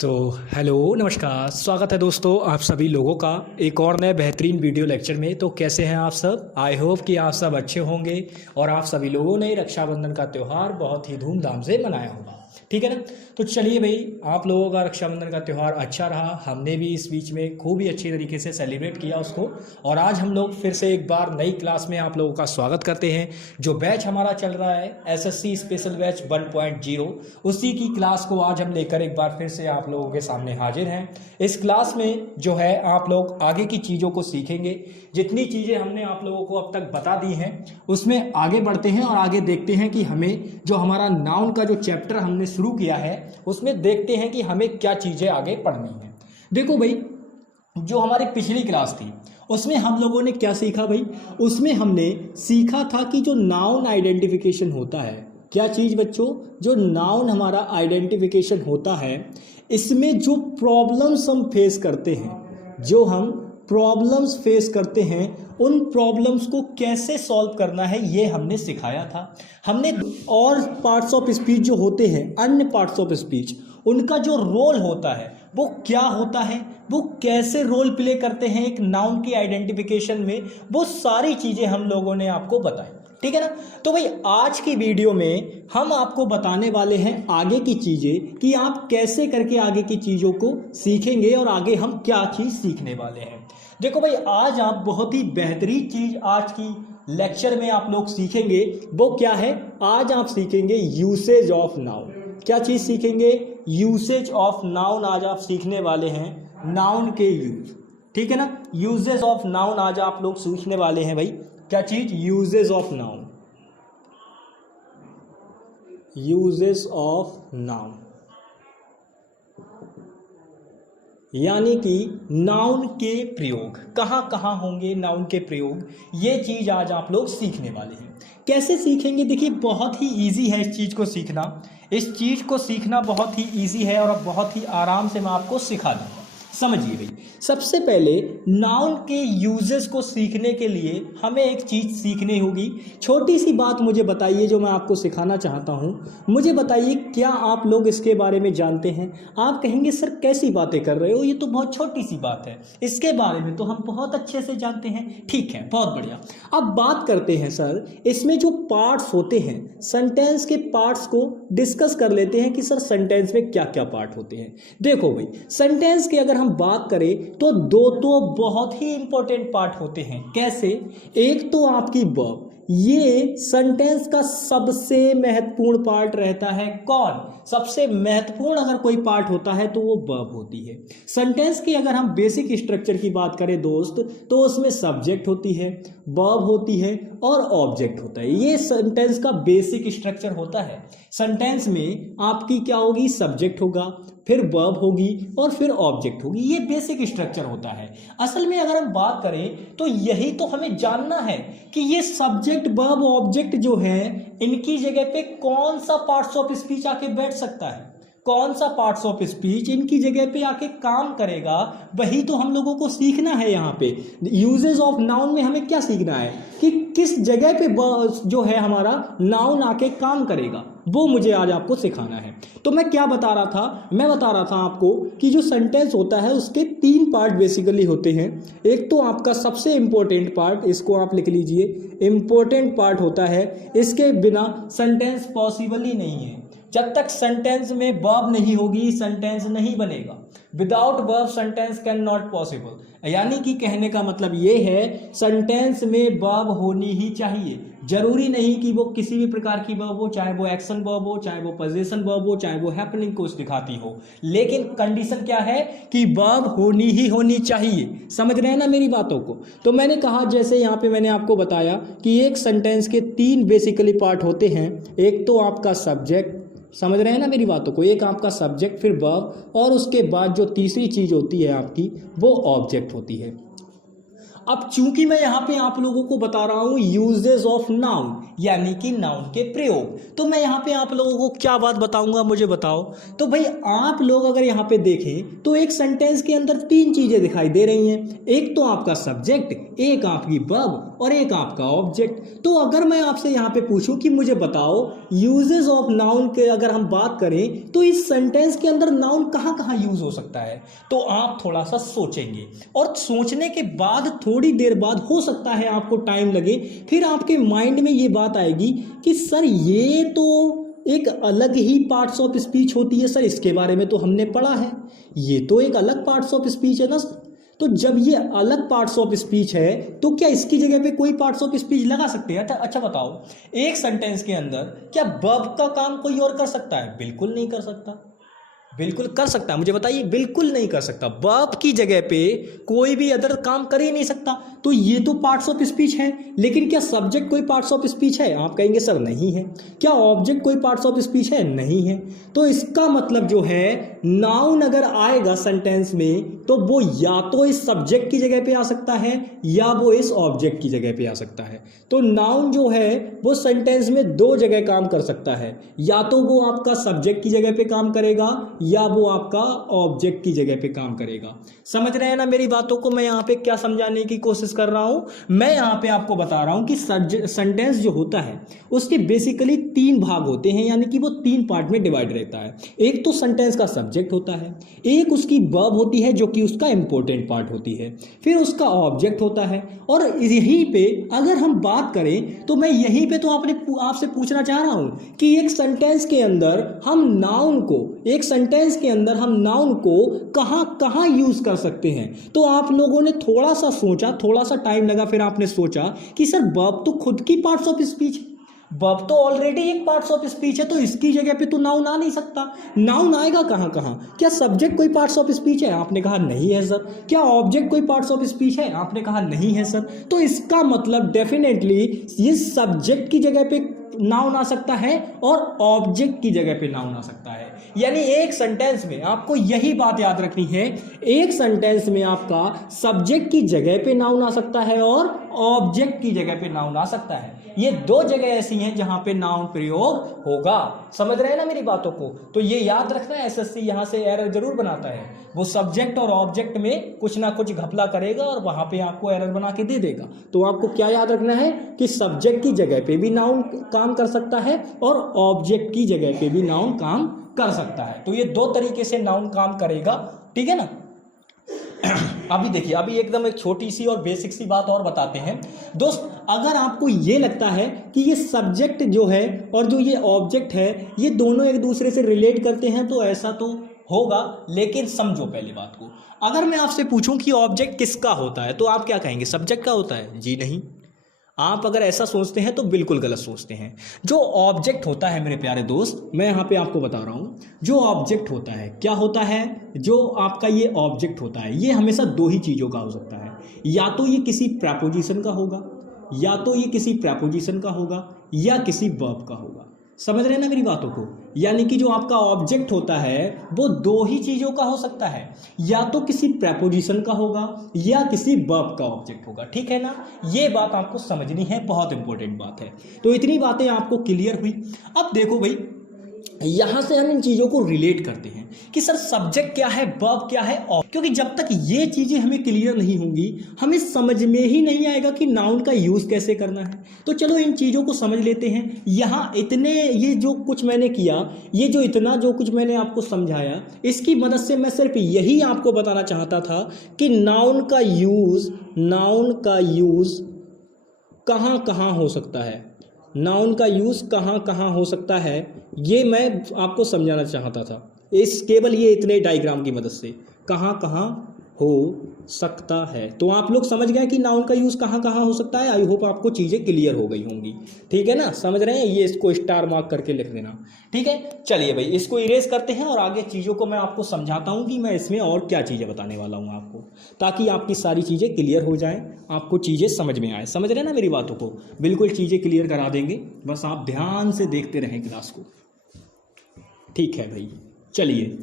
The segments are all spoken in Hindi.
तो हेलो नमस्कार, स्वागत है दोस्तों आप सभी लोगों का एक और नए बेहतरीन वीडियो लेक्चर में। तो कैसे हैं आप सब? आई होप कि आप सब अच्छे होंगे और आप सभी लोगों ने रक्षाबंधन का त्यौहार बहुत ही धूमधाम से मनाया होगा, ठीक है ना। तो चलिए भाई, आप लोगों का रक्षाबंधन का त्यौहार अच्छा रहा, हमने भी इस बीच में खूब ही अच्छी तरीके से सेलिब्रेट किया उसको। और आज हम लोग फिर से एक बार नई क्लास में आप लोगों का स्वागत करते हैं। जो बैच हमारा चल रहा है एसएससी स्पेशल बैच 1.0, उसी की क्लास को आज हम लेकर एक बार फिर से आप लोगों के सामने हाजिर हैं। इस क्लास में जो है आप लोग आगे की चीज़ों को सीखेंगे। जितनी चीज़ें हमने आप लोगों को अब तक बता दी हैं उसमें आगे बढ़ते हैं और आगे देखते हैं कि हमें जो हमारा नाउन का जो चैप्टर हमने शुरू किया है उसमें देखते हैं कि हमें क्या चीज़ें आगे पढ़नी है। देखो भाई, जो हमारी पिछली क्लास थी उसमें हम लोगों ने क्या सीखा भाई? उसमें हमने सीखा था कि जो नाउन आइडेंटिफिकेशन होता है, क्या चीज़ बच्चों, जो नाउन हमारा आइडेंटिफिकेशन होता है, इसमें जो प्रॉब्लम्स हम फेस करते हैं, जो हम प्रॉब्लम्स फेस करते हैं, उन प्रॉब्लम्स को कैसे सॉल्व करना है ये हमने सिखाया था। हमने और पार्ट्स ऑफ स्पीच जो होते हैं, अन्य पार्ट्स ऑफ स्पीच, उनका जो रोल होता है वो क्या होता है, वो कैसे रोल प्ले करते हैं एक नाउन की आइडेंटिफिकेशन में, वो सारी चीज़ें हम लोगों ने आपको बताई, ठीक है ना। तो भाई आज की वीडियो में हम आपको बताने वाले हैं आगे की चीज़ें कि आप कैसे करके आगे की चीज़ों को सीखेंगे और आगे हम क्या चीज़ सीखने वाले हैं। देखो भाई, आज आप बहुत ही बेहतरीन चीज़ आज की लेक्चर में आप लोग सीखेंगे। वो क्या है? आज आप सीखेंगे यूसेज ऑफ नाउन। क्या चीज़ सीखेंगे? यूसेज ऑफ नाउन आज आप सीखने वाले हैं, नाउन के यूज, ठीक है ना। यूजेस ऑफ नाउन आज आप लोग सीखने वाले हैं भाई। क्या चीज? Uses of noun. Uses of noun यानी कि नाउन के प्रयोग कहाँ कहाँ होंगे, नाउन के प्रयोग, ये चीज़ आज आप लोग सीखने वाले हैं। कैसे सीखेंगे? देखिए, बहुत ही इजी है इस चीज़ को सीखना। इस चीज़ को सीखना बहुत ही इजी है और बहुत ही आराम से मैं आपको सिखा दूँगा। समझिए भाई, सबसे पहले नाउन के यूजेस को सीखने के लिए हमें एक चीज़ सीखनी होगी। छोटी सी बात मुझे बताइए जो मैं आपको सिखाना चाहता हूँ। मुझे बताइए, क्या आप लोग इसके बारे में जानते हैं? आप कहेंगे सर कैसी बातें कर रहे हो, ये तो बहुत छोटी सी बात है, इसके बारे में तो हम बहुत अच्छे से जानते हैं। ठीक है, बहुत बढ़िया। अब बात करते हैं सर, इसमें जो पार्ट्स होते हैं, सेंटेंस के पार्ट्स को डिस्कस कर लेते हैं कि सर सेंटेंस में क्या क्या पार्ट होते हैं। देखो भाई, सेंटेंस की अगर हम बात करें तो दो तो बहुत ही इंपॉर्टेंट पार्ट होते हैं। कैसे? एक तो आपकी वर्ब, ये सेंटेंस का सबसे महत्वपूर्ण पार्ट रहता है। कौन? सबसे महत्वपूर्ण अगर कोई पार्ट होता है तो वो वर्ब होती है। सेंटेंस की अगर हम बेसिक स्ट्रक्चर की बात करें दोस्त, तो उसमें सब्जेक्ट होती है, वर्ब होती है और ऑब्जेक्ट होता है। ये सेंटेंस का बेसिक स्ट्रक्चर होता है। सेंटेंस में आपकी क्या होगी? सब्जेक्ट होगा, फिर वर्ब होगी और फिर ऑब्जेक्ट होगी। ये बेसिक स्ट्रक्चर होता है। असल में अगर हम बात करें तो यही तो हमें जानना है कि ये सब्जेक्ट, वर्ब, ऑब्जेक्ट जो है, इनकी जगह पे कौन सा पार्ट्स ऑफ स्पीच आके बैठ सकता है, कौन सा पार्ट्स ऑफ स्पीच इनकी जगह पे आके काम करेगा। वही तो हम लोगों को सीखना है। यहाँ पे यूजेस ऑफ नाउन में हमें क्या सीखना है कि किस जगह पे जो है हमारा नाउन आके काम करेगा, वो मुझे आज आपको सिखाना है। तो मैं क्या बता रहा था? मैं बता रहा था आपको कि जो सेंटेंस होता है उसके तीन पार्ट बेसिकली होते हैं। एक तो आपका सबसे इंपॉर्टेंट पार्ट, इसको आप लिख लीजिए, इंपॉर्टेंट पार्ट होता है। इसके बिना सेंटेंस पॉसिबल ही नहीं है। जब तक सेंटेंस में वर्ब नहीं होगी सेंटेंस नहीं बनेगा। Without verb sentence can not possible. यानी कि कहने का मतलब ये है, सेंटेंस में वर्ब होनी ही चाहिए। जरूरी नहीं कि वो किसी भी प्रकार की वर्ब हो, चाहे वो एक्शन वर्ब हो, चाहे वो पोजीशन वर्ब हो, चाहे वो हैपनिंग को दिखाती हो, लेकिन कंडीशन क्या है कि वर्ब होनी ही होनी चाहिए। समझ रहे हैं ना मेरी बातों को? तो मैंने कहा, जैसे यहाँ पे मैंने आपको बताया कि एक सेंटेंस के तीन बेसिकली पार्ट होते हैं। एक तो आपका सब्जेक्ट, समझ रहे हैं ना मेरी बातों को, एक आपका सब्जेक्ट, फिर वर्ब, और उसके बाद जो तीसरी चीज होती है आपकी, वो ऑब्जेक्ट होती है। अब चूंकि मैं यहाँ पे आप लोगों को बता रहा हूँ यूजेस ऑफ नाउन, यानी कि नाउन के प्रयोग, तो मैं यहाँ पे आप लोगों को क्या बात बताऊंगा, मुझे बताओ। तो भाई आप लोग अगर यहाँ पे देखें तो एक सेंटेंस के अंदर तीन चीजें दिखाई दे रही हैं। एक तो आपका सब्जेक्ट, एक आपकी वर्ब और एक आपका ऑब्जेक्ट। तो अगर मैं आपसे यहाँ पे पूछूं कि मुझे बताओ यूजेस ऑफ नाउन के अगर हम बात करें तो इस सेंटेंस के अंदर नाउन कहाँ कहाँ यूज हो सकता है, तो आप थोड़ा सा सोचेंगे और सोचने के बाद थोड़ी देर बाद हो सकता है आपको टाइम लगे, फिर आपके माइंड में ये बात आएगी कि सर ये तो एक अलग ही पार्ट्स ऑफ स्पीच होती है, सर इसके बारे में तो हमने पढ़ा है, ये तो एक अलग पार्ट्स ऑफ स्पीच है ना। तो जब ये अलग पार्ट्स ऑफ स्पीच है तो क्या इसकी जगह पे कोई पार्ट्स ऑफ स्पीच लगा सकते हैं? अच्छा बताओ, एक सेंटेंस के अंदर क्या वर्ब का काम कोई और कर सकता है? बिल्कुल नहीं कर सकता। बिल्कुल कर सकता है, मुझे बताइए। बिल्कुल नहीं कर सकता। वर्ब की जगह पे कोई भी अदर काम कर ही नहीं सकता। तो ये तो पार्ट्स ऑफ स्पीच है, लेकिन क्या सब्जेक्ट कोई पार्ट्स ऑफ स्पीच है? आप कहेंगे सर नहीं है। क्या ऑब्जेक्ट कोई पार्ट्स ऑफ स्पीच है? नहीं है। तो इसका मतलब जो है नाउन अगर आएगा सेंटेंस में तो वो या तो इस सब्जेक्ट की जगह पे आ सकता है या वो इस ऑब्जेक्ट की जगह पे आ सकता है। तो नाउन जो है वो सेंटेंस में दो जगह काम कर सकता है, या तो वो आपका सब्जेक्ट की जगह पे काम करेगा या वो आपका ऑब्जेक्ट की जगह पे काम करेगा। समझ रहे हैं ना मेरी बातों को? मैं यहाँ पे क्या समझाने की कोशिश कर रहा हूँ, मैं यहाँ पे आपको बता रहा हूँ कि सेंटेंस जो होता है उसके बेसिकली तीन भाग होते हैं, यानी कि वो तीन पार्ट में डिवाइड रहता है। एक तो सेंटेंस का सब्जेक्ट होता है, एक उसकी वर्ब होती है जो कि उसका इंपॉर्टेंट पार्ट होती है, फिर उसका ऑब्जेक्ट होता है। और यहीं पे अगर हम बात करें तो मैं यहीं पे तो आपसे पूछना चाह रहा हूँ कि एक सेंटेंस के अंदर हम नाउन को कहाँ कहाँ यूज कर सकते हैं। तो आप लोगों ने थोड़ा सा सोचा, थोड़ा सा टाइम लगा, फिर आपने सोचा कि सर वर्ब तो खुद की पार्ट्स ऑफ स्पीच, वर्ब तो ऑलरेडी एक पार्ट्स ऑफ स्पीच है, तो इसकी जगह पे तो नाउन आ नहीं सकता। नाउन आएगा कहाँ कहाँ? क्या सब्जेक्ट कोई पार्ट्स ऑफ स्पीच है? आपने कहा नहीं है सर। क्या ऑब्जेक्ट कोई पार्ट्स ऑफ स्पीच है? आपने कहा नहीं है सर। तो इसका मतलब डेफिनेटली ये सब्जेक्ट की जगह पे नाउन आ सकता है और ऑब्जेक्ट की जगह पे नाउन आ सकता है। यानी एक सेंटेंस में आपको यही बात याद रखनी है, एक सेंटेंस में आपका सब्जेक्ट की जगह पे नाउन आ सकता है और ऑब्जेक्ट की जगह पे नाउन आ सकता है। ये दो जगह ऐसी हैं जहां पे नाउन प्रयोग होगा। समझ रहे हैं ना मेरी बातों को? तो ये याद रखना, एसएससी यहां से एरर जरूर बनाता है। वो सब्जेक्ट और ऑब्जेक्ट में कुछ ना कुछ घपला करेगा और वहां पे आपको एरर बना के दे देगा। तो आपको क्या याद रखना है कि सब्जेक्ट की जगह पे भी नाउन काम कर सकता है और ऑब्जेक्ट की जगह पे भी नाउन काम कर सकता है। तो ये दो तरीके से नाउन काम करेगा, ठीक है ना। अभी देखिए, अभी एकदम एक छोटी सी और बेसिक सी बात और बताते हैं दोस्त। अगर आपको ये लगता है कि ये सब्जेक्ट जो है और जो ये ऑब्जेक्ट है ये दोनों एक दूसरे से रिलेट करते हैं तो ऐसा तो होगा, लेकिन समझो पहली बात को। अगर मैं आपसे पूछूं कि ऑब्जेक्ट किसका होता है तो आप क्या कहेंगे? सब्जेक्ट का होता है? जी नहीं। आप अगर ऐसा सोचते हैं तो बिल्कुल गलत सोचते हैं। जो ऑब्जेक्ट होता है मेरे प्यारे दोस्त, मैं यहाँ पे आपको बता रहा हूँ, जो ऑब्जेक्ट होता है क्या होता है? जो आपका ये ऑब्जेक्ट होता है ये हमेशा दो ही चीज़ों का हो सकता है, या तो ये किसी प्रेपोजिशन का होगा, या तो ये किसी प्रेपोजिशन का होगा, या किसी वर्ब का होगा। समझ रहे हैं ना मेरी बातों को? यानी कि जो आपका ऑब्जेक्ट होता है वो दो ही चीजों का हो सकता है, या तो किसी प्रेपोजिशन का होगा या किसी वर्ब का ऑब्जेक्ट होगा। ठीक है ना? ये बात आपको समझनी है, बहुत इंपॉर्टेंट बात है। तो इतनी बातें आपको क्लियर हुई। अब देखो भाई, यहां से हम इन चीजों को रिलेट करते हैं कि सर सब्जेक्ट क्या है, वर्ब क्या है, और क्योंकि जब तक ये चीजें हमें क्लियर नहीं होंगी हमें समझ में ही नहीं आएगा कि नाउन का यूज कैसे करना है। तो चलो इन चीजों को समझ लेते हैं। यहाँ इतने ये जो कुछ मैंने किया, ये जो इतना जो कुछ मैंने आपको समझाया, इसकी मदद से मैं सिर्फ यही आपको बताना चाहता था कि नाउन का यूज कहाँ कहाँ हो सकता है, नाउन का यूज कहाँ कहाँ हो सकता है, ये मैं आपको समझाना चाहता था। केवल ये इतने डायग्राम की मदद से कहाँ कहाँ हो सकता है। तो आप लोग समझ गए कि नाउन का यूज कहाँ कहाँ हो सकता है। आई होप आपको चीजें क्लियर हो गई होंगी। ठीक है ना? समझ रहे हैं? ये इसको स्टार मार्क करके लिख देना। ठीक है, चलिए भाई इसको इरेज करते हैं और आगे चीज़ों को मैं आपको समझाता हूँ कि मैं इसमें और क्या चीज़ें बताने वाला हूँ आपको, ताकि आपकी सारी चीज़ें क्लियर हो जाएं, आपको चीज़ें समझ में आए। समझ रहे हैं ना मेरी बातों को? बिल्कुल चीज़ें क्लियर करा देंगे, बस आप ध्यान से देखते रहें क्लास को। ठीक है भाई, चलिए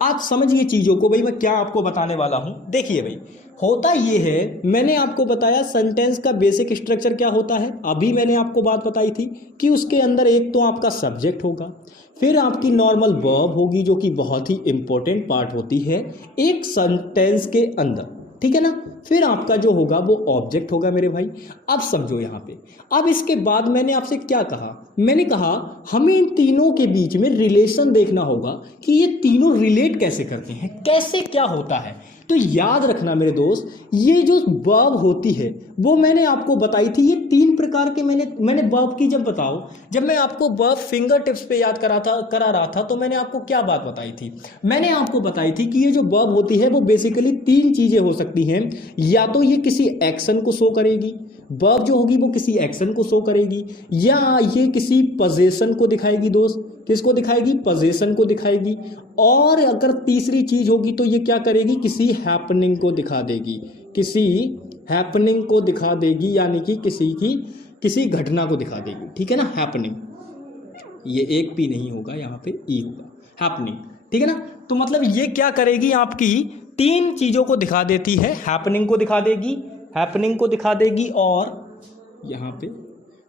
आप समझिए चीज़ों को। भाई मैं क्या आपको बताने वाला हूँ, देखिए भाई, होता ये है, मैंने आपको बताया सेंटेंस का बेसिक स्ट्रक्चर क्या होता है। अभी मैंने आपको बात बताई थी कि उसके अंदर एक तो आपका सब्जेक्ट होगा, फिर आपकी नॉर्मल वर्ब होगी जो कि बहुत ही इंपॉर्टेंट पार्ट होती है एक सेंटेंस के अंदर। ठीक है ना। फिर आपका जो होगा वो ऑब्जेक्ट होगा मेरे भाई। अब समझो यहाँ पे, अब इसके बाद मैंने आपसे क्या कहा, मैंने कहा हमें इन तीनों के बीच में रिलेशन देखना होगा कि ये तीनों रिलेट कैसे करते हैं, कैसे क्या होता है। तो याद रखना मेरे दोस्त, ये जो वर्ब होती है वो मैंने आपको बताई थी, ये 3 प्रकार के मैंने वर्ब की जब मैं आपको वर्ब फिंगर टिप्स पे याद करा रहा था तो मैंने आपको क्या बात बताई थी, मैंने आपको बताई थी कि ये जो वर्ब होती है वो बेसिकली 3 चीजें हो सकती हैं। या तो ये किसी एक्शन को शो करेगी, वर्ब जो होगी वो किसी एक्शन को शो करेगी, या ये किसी पोजीशन को दिखाएगी दोस्त, किसको दिखाएगी, पोजीशन को दिखाएगी, और अगर तीसरी चीज होगी तो ये क्या करेगी, किसी हैपनिंग को दिखा देगी, किसी हैपनिंग को दिखा देगी, यानी कि किसी घटना को दिखा देगी, ठीक है ना। हैपनिंग, ये एक पी नहीं होगा, यहाँ पे ई होगा, हैपनिंग, ठीक है ना। तो मतलब ये क्या करेगी, आपकी 3 चीजों को दिखा देती है, हैपनिंग को दिखा देगी और यहाँ पे,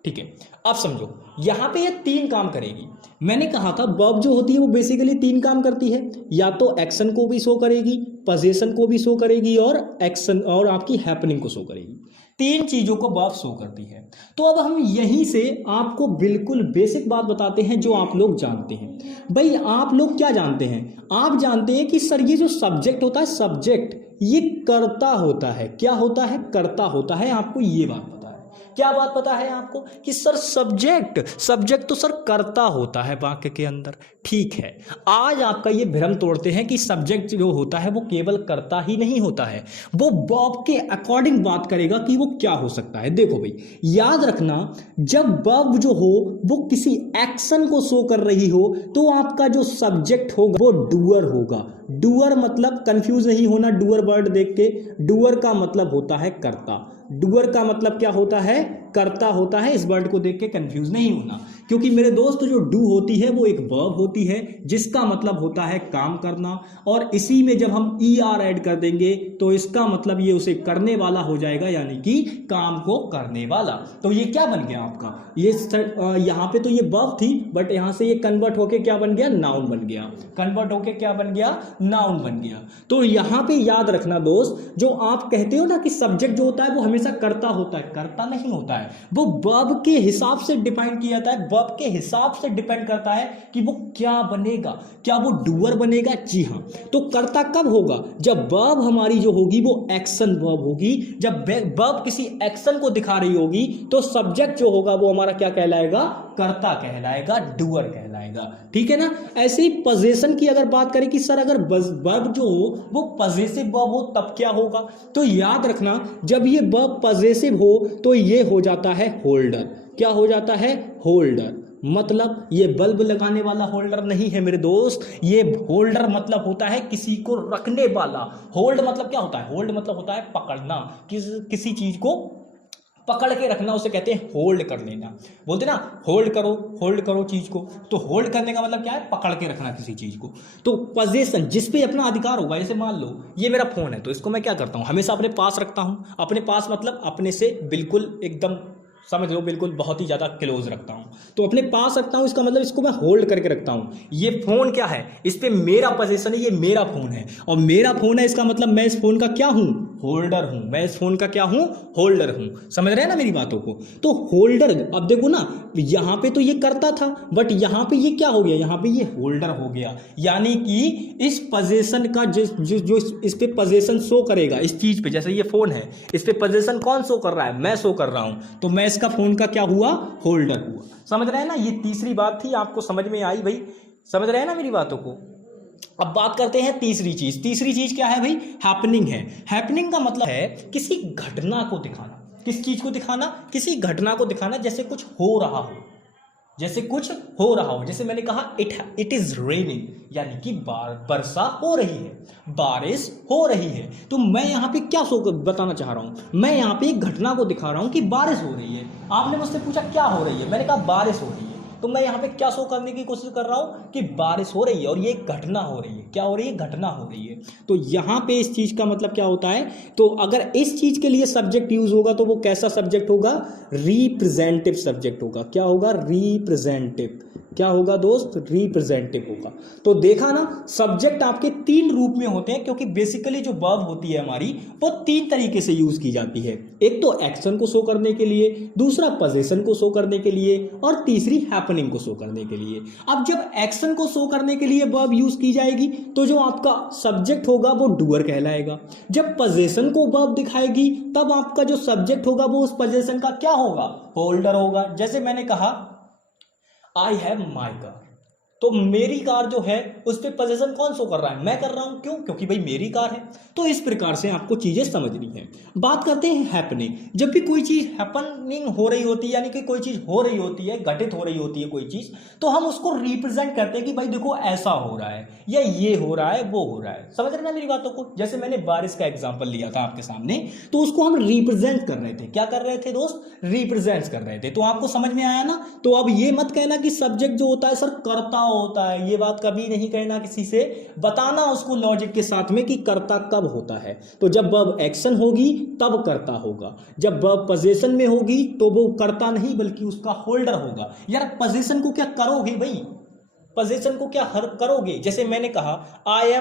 ठीक है। अब समझो यहाँ पे ये 3 काम करेगी। मैंने कहा था वर्ब जो होती है वो बेसिकली 3 काम करती है, या तो एक्शन को भी शो करेगी, पोजीशन को भी शो करेगी, और एक्शन और आपकी हैपनिंग को शो करेगी। 3 चीजों को वर्ब शो करती है। तो अब हम यहीं से आपको बिल्कुल बेसिक बात बताते हैं जो आप लोग जानते हैं। भाई आप लोग क्या जानते हैं, आप जानते हैं कि सर ये जो सब्जेक्ट होता है, सब्जेक्ट ये कर्ता होता है, क्या होता है, कर्ता होता है। आपको ये बात पता है, क्या बात पता है आपको कि सर सब्जेक्ट तो सर कर्ता होता है वाक्य के अंदर, ठीक है। आज आपका ये भ्रम तोड़ते हैं कि सब्जेक्ट जो होता है वो केवल कर्ता ही नहीं होता है, वो वर्ब के अकॉर्डिंग बात करेगा कि वो क्या हो सकता है। देखो भाई याद रखना, जब वर्ब जो हो वो किसी एक्शन को शो कर रही हो तो आपका जो सब्जेक्ट होगा वो डूअर होगा। डूअर मतलब, कंफ्यूज नहीं होना डूअर वर्ड देख के, डूअर का मतलब होता है कर्ता, डूअर का मतलब क्या होता है, कर्ता होता है। इस वर्ड को देख के कंफ्यूज नहीं होना, क्योंकि मेरे दोस्त जो डू होती है वो एक वर्ब होती है जिसका मतलब होता है काम करना, और इसी में जब हम ER ऐड कर देंगे तो इसका मतलब ये उसे करने वाला हो जाएगा, यानी कि काम को करने वाला। तो ये क्या बन गया आपका, ये यहाँ पे तो ये वर्ब थी, बट यहाँ से ये कन्वर्ट होके क्या बन गया, नाउन बन गया, कन्वर्ट होके क्या बन गया, नाउन बन गया। तो यहाँ पे याद रखना दोस्त, जो आप कहते हो ना कि सब्जेक्ट जो होता है वो हमेशा कर्ता होता है, कर्ता नहीं होता है, वो वर्ब के हिसाब से डिफाइन किया जाता है, वर्ब के हिसाब से डिपेंड करता है कि वो क्या बनेगा, क्या वो डूअर बनेगा। जी हाँ, तो कर्ता कब होगा, जब वर्ब हमारी जो होगी वो एक्शन वर्ब होगी, जब वर्ब किसी एक्शन को दिखा रही होगी तो सब्जेक्ट जो होगा वो हमारा क्या कहलाएगा, कर्ता कहलाएगा, डूअर कहलाएगा, ठीक है ना। ऐसे ही पोजीशन की अगर बात करें कि सर अगर वर्ब जो हो वो पॉजेसिव वर्ब हो तब क्या होगा, तो याद रखना जब ये वर्ब पॉजेसिव हो तो ये हो जाता है होल्डर। क्या हो जाता है, होल्डर। मतलब ये बल्ब लगाने वाला होल्डर नहीं है मेरे दोस्त, ये होल्डर मतलब होता है किसी को रखने वाला। होल्ड मतलब क्या होता है, होल्ड मतलब होता है पकड़ना, किसी चीज को पकड़ के रखना, उसे कहते हैं होल्ड कर लेना। बोलते ना होल्ड करो चीज को, तो होल्ड करने का मतलब क्या है, पकड़ के रखना किसी चीज को। तो पोजीशन जिस पे अपना अधिकार होगा, जैसे मान लो ये मेरा फोन है तो इसको मैं क्या करता हूँ, हमेशा अपने पास रखता हूँ। अपने पास मतलब अपने से बिल्कुल एकदम समझ लो, बिल्कुल बहुत ही ज़्यादा क्लोज रखता हूँ, तो अपने पास रखता हूँ, इसका मतलब इसको मैं होल्ड करके रखता हूँ। ये फ़ोन क्या है, इस पर मेरा पोजीशन है, ये मेरा फ़ोन है और मेरा फ़ोन है, इसका मतलब मैं इस फ़ोन का क्या हूँ, होल्डर हूँ। मैं इस फ़ोन का क्या हूँ, होल्डर हूँ। समझ रहे हैं ना मेरी बातों को। तो होल्डर, अब देखो ना यहाँ पे तो ये करता था, बट यहाँ पे ये क्या हो गया, यहाँ पे ये होल्डर हो गया। यानी कि इस पोजीशन का जो इस पे पोजीशन शो करेगा इस चीज़ पे, जैसे ये फ़ोन है, इस पे पोजीशन कौन शो कर रहा है, मैं शो कर रहा हूँ, तो मैं इसका फोन का क्या हुआ, होल्डर हुआ। समझ रहे हैं ना, ये तीसरी बात थी, आपको समझ में आई भाई, समझ रहे हैं ना मेरी बातों को। अब बात करते हैं तीसरी चीज क्या है भाई, हैपनिंग है। हैपनिंग का मतलब है किसी घटना को दिखाना। किस चीज को दिखाना, किसी घटना को दिखाना, जैसे कुछ हो रहा हो, जैसे मैंने कहा इट इज रेनिंग, यानी कि वर्षा हो रही है, बारिश हो रही है। तो मैं यहाँ पे क्या बताना चाह रहा हूँ, मैं यहाँ पे एक घटना को दिखा रहा हूँ कि बारिश हो रही है। आपने मुझसे पूछा क्या हो रही है, मैंने कहा बारिश हो रही है। तो मैं यहाँ पे क्या शो करने की कोशिश कर रहा हूँ कि बारिश हो रही है और ये घटना हो रही है। क्या हो रही है, घटना हो रही है। तो यहाँ पे इस चीज का मतलब क्या होता है, तो अगर इस चीज के लिए सब्जेक्ट यूज होगा तो वो कैसा सब्जेक्ट होगा, रिप्रेजेंटेटिव सब्जेक्ट होगा। क्या होगा, रिप्रेजेंटेटिव। क्या होगा दोस्त, रिप्रेजेंटिव होगा। तो देखा ना, सब्जेक्ट आपके तीन रूप में होते हैं, क्योंकि बेसिकली जो वर्ब होती है हमारी वो तीन तरीके से यूज की जाती है। एक तो एक्शन को शो करने के लिए, दूसरा पोजीशन को शो करने के लिए, और तीसरी हैपनिंग को शो करने के लिए। अब जब एक्शन को शो करने के लिए वर्ब यूज की जाएगी तो जो आपका सब्जेक्ट होगा वो डूअर कहलाएगा। जब पोजीशन को वर्ब दिखाएगी तब आपका जो सब्जेक्ट होगा वो उस पोजीशन का क्या होगा, होल्डर होगा। जैसे मैंने कहा आई हैव माई कार, तो मेरी कार जो है उस पर पोजीशन कौन शो कर रहा है, मैं कर रहा हूं। क्यों, क्योंकि भाई मेरी कार है। तो इस प्रकार से आपको चीजें समझनी है। बात करते हैं हैपनिंग। जब भी कोई चीज हैपनिंग हो रही होती है, यानी कि कोई चीज हो रही होती है, घटित हो रही होती है कोई चीज, तो हम उसको रिप्रेजेंट करते हैं कि भाई देखो ऐसा हो रहा है, या ये हो रहा है, वो हो रहा है। समझ रहे ना मेरी बातों को। जैसे मैंने बारिश का एग्जाम्पल लिया था आपके सामने, तो उसको हम रिप्रेजेंट कर रहे थे। क्या कर रहे थे दोस्त, रिप्रेजेंट कर रहे थे। तो आपको समझ में आया ना। तो अब ये मत कहना कि सब्जेक्ट जो होता है सर कर्ता होता है, ये बात कभी नहीं कहना किसी से, बताना उसको लॉजिक के साथ में कि कर्ता कब होता है। तो जब वर्ब एक्शन होगी तब कर्ता होगा, जब वर्ब पोजीशन में होगी तो वो कर्ता नहीं बल्कि उसका होल्डर होगा। यार पोजीशन को क्या करोगे भाई, पोजीशन को क्या करोगे। जैसे मैंने कहा I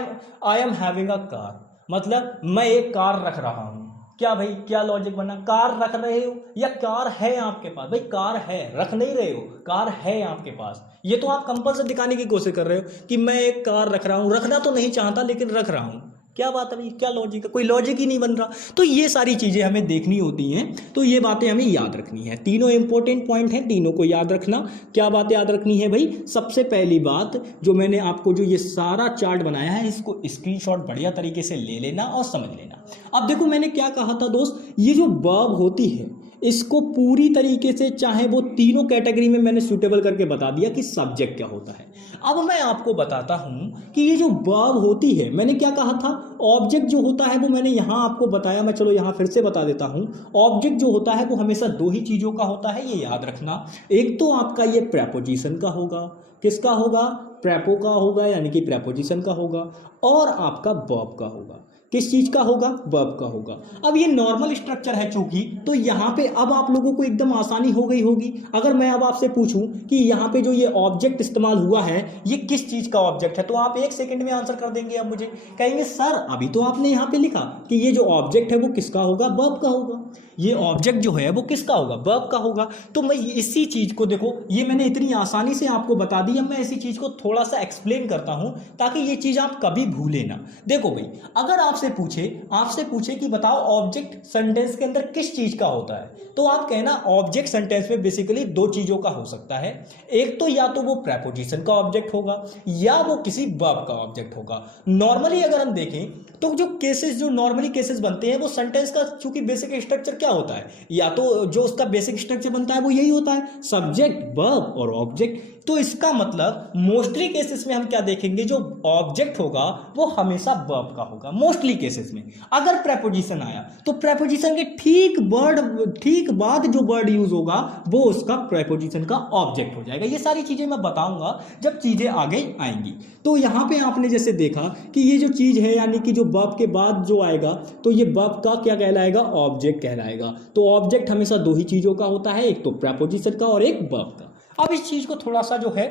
am having a car, मतलब मैं एक कार रख रहा हूं। क्या भाई, क्या लॉजिक बना, कार रख रहे हो या कार है आपके पास। भाई कार है, रख नहीं रहे हो, कार है आपके पास। ये तो आप कंपल्सरी दिखाने की कोशिश कर रहे हो कि मैं एक कार रख रहा हूं। रखना तो नहीं चाहता लेकिन रख रहा हूं। क्या बात है भाई, क्या लॉजिक है, कोई लॉजिक ही नहीं बन रहा। तो ये सारी चीजें हमें देखनी होती हैं, तो ये बातें हमें याद रखनी है। तीनों इंपॉर्टेंट पॉइंट हैं, तीनों को याद रखना। क्या बातें याद रखनी है भाई, सबसे पहली बात जो मैंने आपको जो ये सारा चार्ट बनाया है, इसको स्क्रीनशॉट बढ़िया तरीके से ले लेना और समझ लेना। अब देखो मैंने क्या कहा था दोस्त, ये जो वर्ब होती है इसको पूरी तरीके से, चाहे वो तीनों कैटेगरी में मैंने सूटेबल करके बता दिया कि सब्जेक्ट क्या होता है। अब मैं आपको बताता हूं कि ये जो वर्ब होती है, मैंने क्या कहा था, ऑब्जेक्ट जो होता है वो मैंने यहां आपको बताया। मैं चलो यहां फिर से बता देता हूं। ऑब्जेक्ट जो होता है वो हमेशा दो ही चीजों का होता है, ये याद रखना। एक तो आपका ये प्रेपोजिशन का होगा, किसका होगा, प्रेपो का होगा, यानी कि प्रेपोजिशन का होगा, और आपका वर्ब का होगा। किस चीज का होगा, वर्ब का होगा। अब ये नॉर्मल स्ट्रक्चर है चूंकि, तो यहां पे अब आप लोगों को एकदम आसानी हो गई होगी। अगर मैं अब आपसे पूछूं कि यहां पे जो ये ऑब्जेक्ट इस्तेमाल हुआ है ये किस चीज का ऑब्जेक्ट है, तो आप एक सेकंड में आंसर कर देंगे। अब मुझे कहेंगे सर अभी तो आपने यहां पे लिखा कि ये जो ऑब्जेक्ट है वो किसका होगा, वर्ब का होगा। ये ऑब्जेक्ट जो है वो किसका होगा, वर्ब का होगा। तो मैं इसी चीज को देखो, ये मैंने इतनी आसानी से आपको बता दी। अब मैं इसी चीज को थोड़ा सा एक्सप्लेन करता हूं ताकि ये चीज आप कभी भूले ना। देखो भाई, अगर आपसे पूछे कि बताओ ऑब्जेक्ट सेंटेंस के अंदर किस चीज का होता है, तो आप कहना ऑब्जेक्ट सेंटेंस में बेसिकली दो चीजों का हो सकता है। एक तो या तो वो प्रेपोजिशन का ऑब्जेक्ट होगा या वो किसी वर्ब का ऑब्जेक्ट होगा। नॉर्मली अगर हम देखें तो जो केसेस, जो नॉर्मली केसेस बनते हैं वो सेंटेंस का चूंकि बेसिक स्ट्रक्चर क्या होता है, या तो जो उसका बेसिक स्ट्रक्चर बनता है वो यही होता है, सब्जेक्ट, वर्ब और ऑब्जेक्ट। तो इसका मतलब मोस्टली केसेस में हम क्या देखेंगे, जो ऑब्जेक्ट होगा वो हमेशा वर्ब का होगा मोस्टली केसेस में। अगर प्रेपोजिशन आया तो प्रेपोजिशन के ठीक बाद जो वर्ड यूज होगा वो उसका प्रेपोजिशन का ऑब्जेक्ट हो जाएगा। ये सारी चीजें मैं बताऊंगा जब चीजें आगे आएंगी। तो यहां पे आपने जैसे देखा कि ये जो चीज है, यानी कि जो वर्ब के बाद जो आएगा तो ये वर्ब का क्या कहलाएगा, ऑब्जेक्ट कहलाएगा। तो ऑब्जेक्ट हमेशा दो ही चीजों का होता है, एक तो प्रेपोजिशन का और एक वर्ब का। अब इस चीज को थोड़ा सा जो है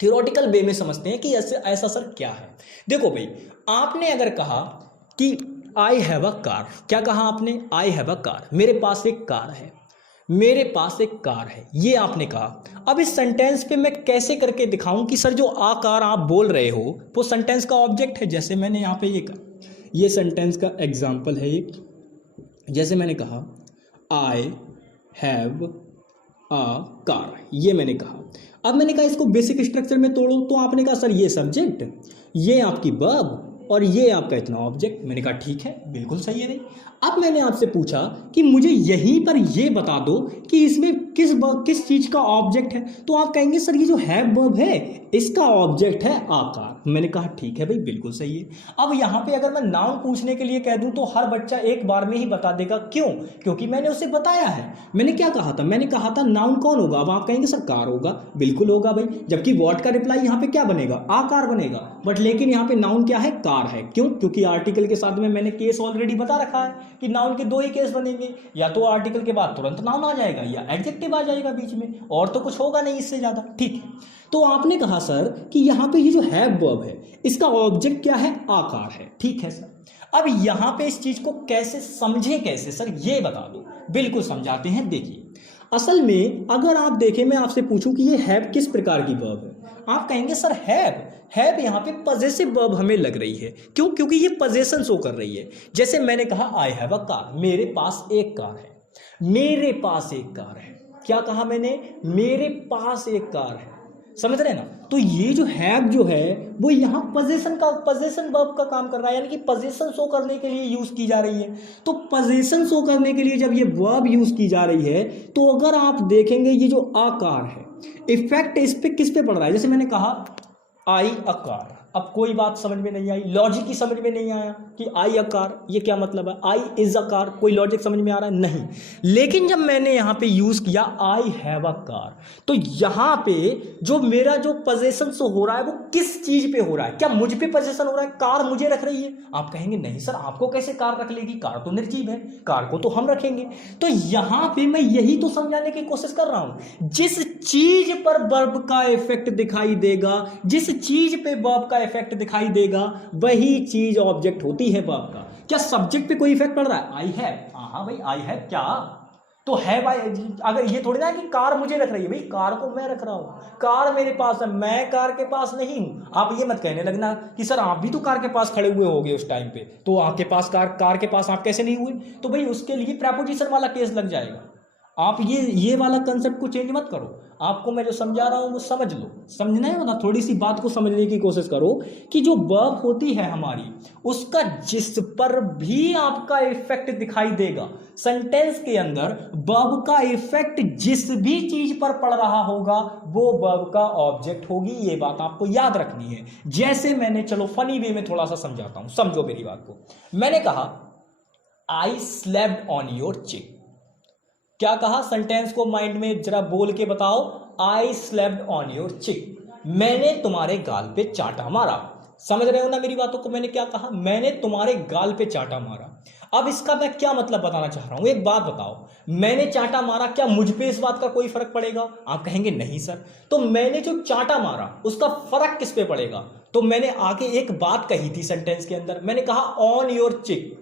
थियोरेटिकल वे में समझते हैं कि ऐसा सर क्या है। देखो भाई, आपने अगर कहा कि आई हैव अ कार, क्या कहा आपने, आई हैव अ कार, मेरे पास एक कार है, मेरे पास एक कार है, ये आपने कहा। अब इस सेंटेंस पे मैं कैसे करके दिखाऊं कि सर जो आकार आप बोल रहे हो वो सेंटेंस का ऑब्जेक्ट है। जैसे मैंने यहाँ पे ये कहा, ये सेंटेंस का एग्जाम्पल है एक। जैसे मैंने कहा आई हैव अ कार, ये मैंने कहा। अब मैंने कहा इसको बेसिक स्ट्रक्चर में तोड़ो, तो आपने कहा सर ये सब्जेक्ट, ये आपकी वर्ब और ये आपका इतना ऑब्जेक्ट। मैंने कहा ठीक है, बिल्कुल सही है। नहीं, अब मैंने आपसे पूछा कि मुझे यहीं पर ये बता दो कि इसमें किस चीज का ऑब्जेक्ट है, तो आप कहेंगे सर ये जो है वर्ब है इसका ऑब्जेक्ट है आकार। मैंने कहा ठीक है भाई, बिल्कुल सही है। अब यहाँ पे अगर मैं नाउन पूछने के लिए कह दूं तो हर बच्चा एक बार में ही बता देगा। क्यों, क्योंकि मैंने उसे बताया है। मैंने क्या कहा था, मैंने कहा था नाउन कौन होगा। अब आप कहेंगे सर कार होगा, बिल्कुल होगा भाई, जबकि व्हाट का रिप्लाई यहाँ पे क्या बनेगा, आकार बनेगा। बट लेकिन यहाँ पे नाउन क्या है, कार है। क्यों, क्योंकि आर्टिकल के साथ में मैंने केस ऑलरेडी बता रखा है कि नाउन के दो ही केस बनेंगे, या तो आर्टिकल के बाद तुरंत नाउन आ जाएगा या एडजेक्टिव आ जाएगा बीच में, और तो कुछ होगा नहीं इससे ज़्यादा। ठीक है, तो आपने कहा सर कि यहाँ पे ये जो हैव वर्ब है इसका ऑब्जेक्ट क्या है, आकार है। ठीक है सर, अब यहाँ पे इस चीज को कैसे समझे, कैसे सर ये बता दो। बिल्कुल समझाते हैं। देखिए असल में अगर आप देखें, मैं आपसे पूछूं कि ये हैव किस प्रकार की वर्ब है, आप कहेंगे सर हैव यहाँ पे पजेसिव वर्ब हमें लग रही है। क्यों? क्योंकि ये पजेशन शो कर रही है। जैसे मैंने कहा आई हैव अ कार, मेरे पास एक कार है, मेरे पास एक कार है। क्या कहा मैंने? मेरे पास एक कार है। समझ रहे हैं ना? तो ये जो हैव जो है वो यहाँ पजेशन वर्ब का काम कर रहा है, यानी कि पजेशन शो करने के लिए यूज की जा रही है। तो पजेशन शो करने के लिए जब ये वर्ब यूज की जा रही है, तो अगर आप देखेंगे ये जो आकार है, इफेक्ट इस पे किस पे पड़ रहा है? जैसे मैंने कहा आई अ कार, अब कोई बात समझ में नहीं आई, लॉजिक ही समझ में नहीं आया कि आई अ कार ये क्या मतलब है, आई इज अ कार, कोई लॉजिक समझ में आ रहा है? नहीं। लेकिन जब मैंने यहाँ पे यूज किया आई हैव अ कार, तो यहाँ पे जो मेरा जो पोजेशन शो हो रहा है वो किस चीज पे हो रहा है? क्या मुझ पे पोजेशन हो रहा है? कार मुझे रख रही है? आप कहेंगे नहीं सर, आपको कैसे कार रख लेगी, कार तो निर्जीव है, कार को तो हम रखेंगे। तो यहाँ पे मैं यही तो समझाने की कोशिश कर रहा हूं, जिस चीज पर वर्ब का इफेक्ट दिखाई देगा, जिस चीज पे वर्ब का इफेक्ट दिखाई देगा, वही चीज ऑब्जेक्ट होती है वर्ब का। क्या सब्जेक्ट पे कोई इफेक्ट पड़ रहा है? आई हैव, हाँ भाई आई हैव, क्या तो है भाई। अगर ये थोड़ी ना कि कार मुझे रख रही है, भाई कार को मैं रख रहा हूं, कार मेरे पास है, मैं कार के पास नहीं हूं। आप ये मत कहने लगना कि सर आप भी तो कार के पास खड़े हुए होगे उस टाइम पे, तो आपके पास कार के पास आप कैसे नहीं हुए? तो भाई उसके लिए प्रेपोजिशन वाला केस लग जाएगा। आप ये वाला कंसेप्ट को चेंज मत करो, आपको मैं जो समझा रहा हूं वो समझ लो। समझना है ना, थोड़ी सी बात को समझने की कोशिश करो कि जो वर्ब होती है हमारी, उसका जिस पर भी आपका इफेक्ट दिखाई देगा सेंटेंस के अंदर, वर्ब का इफेक्ट जिस भी चीज पर पड़ रहा होगा वो वर्ब का ऑब्जेक्ट होगी। ये बात आपको याद रखनी है। जैसे मैंने, चलो फनी वे में थोड़ा सा समझाता हूं, समझो मेरी बात को। मैंने कहा आई स्लेप्ट ऑन योर चिक। क्या कहा? सेंटेंस को माइंड में जरा बोल के बताओ। आई स्लेप्ट ऑन योर चिक, मैंने तुम्हारे गाल पे चाटा मारा। समझ रहे हो ना मेरी बातों को? मैंने क्या कहा? मैंने तुम्हारे गाल पे चाटा मारा। अब इसका मैं क्या मतलब बताना चाह रहा हूं, एक बात बताओ, मैंने चाटा मारा, क्या मुझ पे इस बात का कोई फर्क पड़ेगा? आप कहेंगे नहीं सर। तो मैंने जो चाटा मारा उसका फर्क किस पे पड़ेगा? तो मैंने आगे एक बात कही थी सेंटेंस के अंदर, मैंने कहा ऑन योर चिक।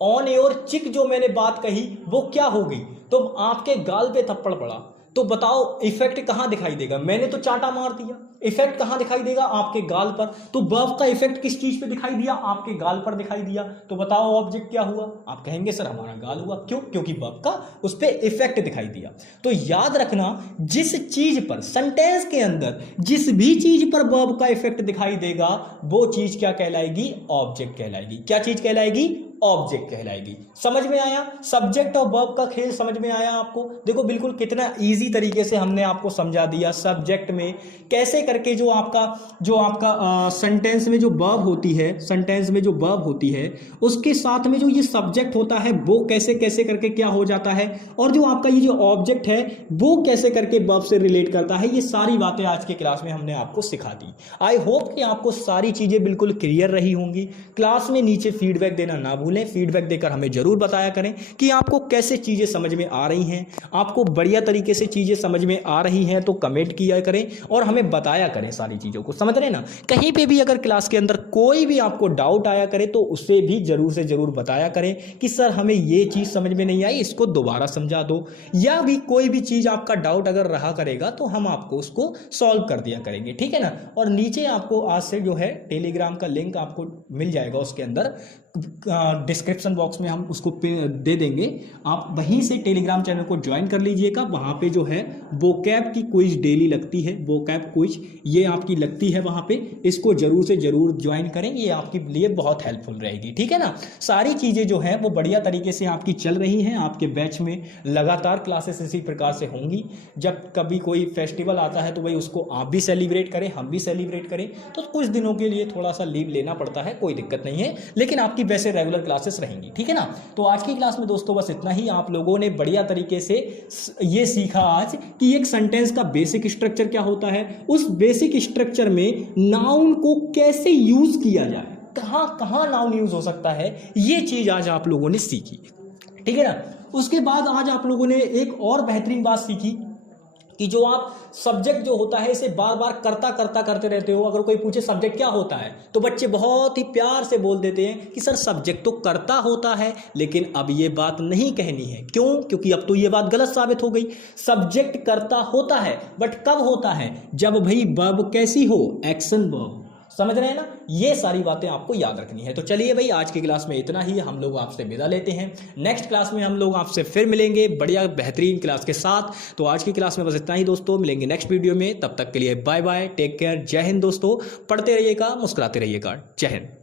ऑन योर चिक जो मैंने बात कही वो क्या होगी? तो आपके गाल पे थप्पड़ पड़ा, तो बताओ इफेक्ट कहां दिखाई देगा? मैंने तो चाटा मार दिया, इफेक्ट कहां दिखाई देगा? आपके गाल पर। तो वर्ब का इफेक्ट किस चीज पे दिखाई दिया? आपके गाल पर दिखाई दिया। तो बताओ ऑब्जेक्ट क्या हुआ? आप कहेंगे सर हमारा गाल हुआ। क्यों? क्योंकि वर्ब का उस पे इफेक्ट दिखाई दिया। तो याद रखना, जिस चीज पर सेंटेंस के अंदर जिस भी चीज पर वर्ब का इफेक्ट दिखाई देगा वो चीज क्या कहलाएगी? ऑब्जेक्ट कहलाएगी। क्या चीज कहलाएगी? ऑब्जेक्ट कहलाएगी। समझ में आया? सब्जेक्ट और वर्ब का खेल समझ में आया आपको? देखो बिल्कुल कितना इजी तरीके से हमने आपको समझा दिया। सब्जेक्ट में कैसे करके जो आपका सेंटेंस में जो वर्ब होती है, सेंटेंस में जो वर्ब होती है उसके साथ में जो ये सब्जेक्ट होता है वो कैसे कैसे करके क्या हो जाता है, और जो आपका ये जो ऑब्जेक्ट है वो कैसे करके वर्ब से रिलेट करता है, ये सारी बातें आज के क्लास में हमने आपको सिखा दी। आई होप कि आपको सारी चीजें बिल्कुल क्लियर रही होंगी। क्लास में नीचे फीडबैक देना ना भूलें, फीडबैक देकर हमें जरूर बताया करें कि आपको कैसे चीजें समझ में आ रही हैं। आपको बढ़िया तरीके से चीजें समझ में आ रही हैं तो कमेंट किया करें और हमें बताया करें सारी चीजों को। समझ रहे ना? कहीं पे भी अगर क्लास के अंदर कोई भी आपको डाउट आया करे तो उसे भी जरूर से जरूर बताया करें कि सर हमें ये चीज समझ में नहीं आई, इसको दोबारा समझा दो, या भी कोई भी चीज आपका डाउट अगर रहा करेगा तो हम आपको उसको सॉल्व कर दिया करेंगे। ठीक है ना? और नीचे आपको आज से जो है टेलीग्राम का लिंक आपको मिल जाएगा, उसके अंदर डिस्क्रिप्शन बॉक्स में हम उसको दे देंगे। आप वहीं से टेलीग्राम चैनल को ज्वाइन कर लीजिएगा। वहाँ पे जो है वोकैब की क्विज डेली लगती है, वोकैब क्विज ये आपकी लगती है वहाँ पे, इसको जरूर से जरूर ज्वाइन करें, ये आपके लिए बहुत हेल्पफुल रहेगी। ठीक है ना? सारी चीज़ें जो हैं वो बढ़िया तरीके से आपकी चल रही हैं। आपके बैच में लगातार क्लासेस इसी प्रकार से होंगी। जब कभी कोई फेस्टिवल आता है तो भाई उसको आप भी सेलिब्रेट करें, हम भी सेलिब्रेट करें, तो कुछ दिनों के लिए थोड़ा सा लीव लेना पड़ता है, कोई दिक्कत नहीं है, लेकिन आपकी वैसे रेगुलर क्लासेस रहेंगी। ठीक है ना? तो आज की क्लास में दोस्तों बस इतना ही। आप लोगों ने बढ़िया तरीके से ये सीखा आज कि एक सेंटेंस का बेसिक स्ट्रक्चर क्या होता है, उस बेसिक स्ट्रक्चर में नाउन को कैसे यूज किया जाए, कहाँ कहाँ नाउन यूज़ हो सकता है, ये चीज़ आज आप लोगों ने सीखी, ठीक है ना। उसके बाद आज आप लोगों ने एक और बेहतरीन बात सीखी कि जो आप सब्जेक्ट जो होता है इसे बार बार करता करते रहते हो। अगर कोई पूछे सब्जेक्ट क्या होता है तो बच्चे बहुत ही प्यार से बोल देते हैं कि सर सब्जेक्ट तो करता होता है, लेकिन अब ये बात नहीं कहनी है। क्यों? क्योंकि अब तो ये बात गलत साबित हो गई। सब्जेक्ट करता होता है, बट कब होता है? जब भाई वर्ब कैसी हो, एक्शन वर्ब। समझ रहे हैं ना, ये सारी बातें आपको याद रखनी है। तो चलिए भाई, आज की क्लास में इतना ही, हम लोग आपसे विदा लेते हैं। नेक्स्ट क्लास में हम लोग आपसे फिर मिलेंगे बढ़िया बेहतरीन क्लास के साथ। तो आज की क्लास में बस इतना ही दोस्तों, मिलेंगे नेक्स्ट वीडियो में। तब तक के लिए बाय बाय, टेक केयर, जय हिंद दोस्तों। पढ़ते रहिएगा, मुस्कुराते रहिएगा। जय हिंद।